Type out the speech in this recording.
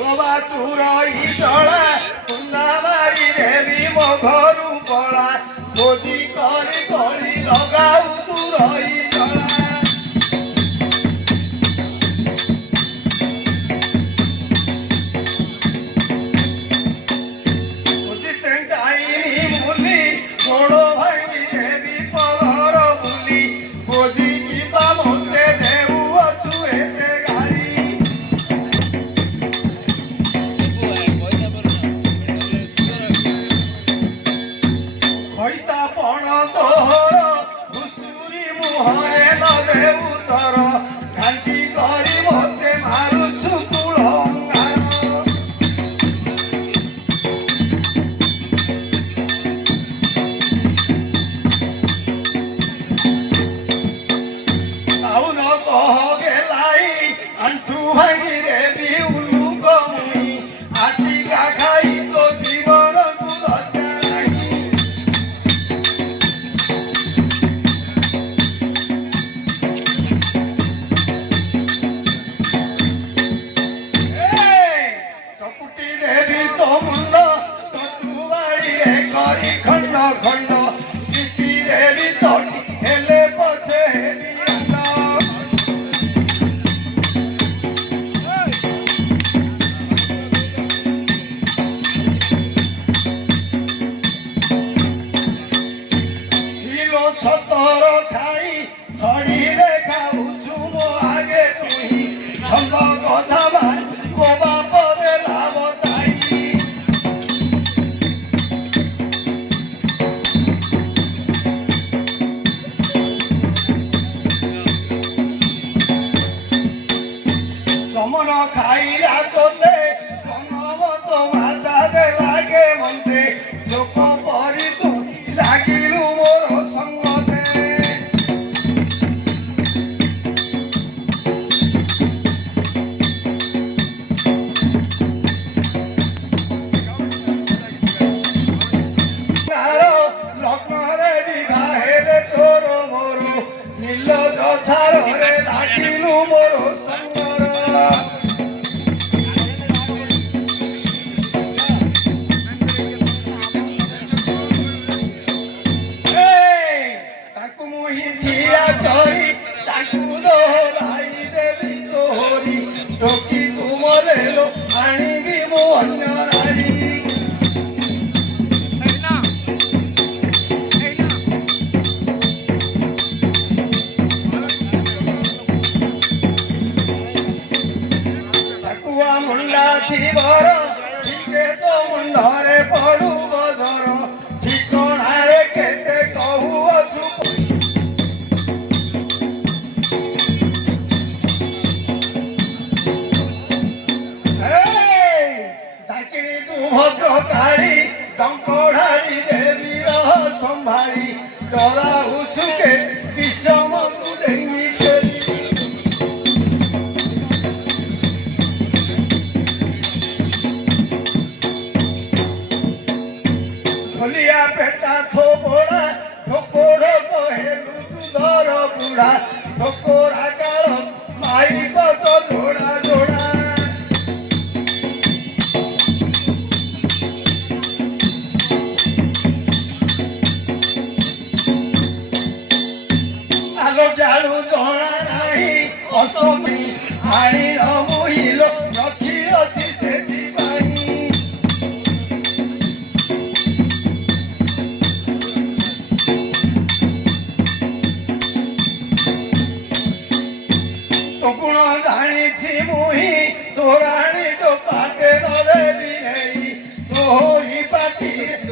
অলবা তুরই জলা কুন্দা মারি দেবী মো ঘরু পলা মোদি করে করে লগাও তুরই জলা বড় ভাই দেবী পলর বুলি বোঝি কিবা মতে দেউ অছু এতে গাড়ি হইতা পণ তোহর ঘুষুরি মুহরে নদেউ তর ঘান্টি করি মতে মারুছু কুলঙ্গার আন্টু ভাঙি রে দিউলু কমুই আটিকা খাই তো জীবন সুলজ্জা নাহি চকুটি দেবী তো মুন্ড চটু বাড়ি রে করি খণ্ড খণ্ড চিঠি দেবী তো হেলে পছে হেবি ছতর খাই ছড়িরে খাউছু মো আগে তুই ছন্দ কথা ভাই গো বাপরে লাভ তাই সমর খাইরা তোতে সমমত ভাষা দে লাগে মন্তে লোক পরি তু লাগিলু মোর সঙ্গতে লগ্নরে বিবাহেরে তোর মোর নীল যথারে লাগিলু মোর সঙ্গর টকি তুমলে লো আনিবি মো অন্য নারী ঠাকুয়া মুন্ডা থিবর ঠিকে তো মুন্ডরে পড়ু বধর ঠিকଣାরে কেতে কহু অছু ভদ্রকারী টঙ্কড়ারি দেবীর সম্ভারী ডরা উছুকে বিষম তুলেঙ্গি ফেরি খলিয়া পেটা থোপড়া ঠোকর কহেলু তুধর বুড়া ঠোকরা কাল মাই কত জোড়া জোড়া জালু জଣା ନାହିଁ ଅସମି ଆଣିର ମୁହିଲ ରଖି ଅଛି ସେଥିପାଇଁ ତୋ ଗୁଣ ଜାଣିଛି ମୁହିଁ ତୋରାଣୀ ଟୋପାଟେ ନଦେବି ନେଇ ତୋ ପାଟିରେ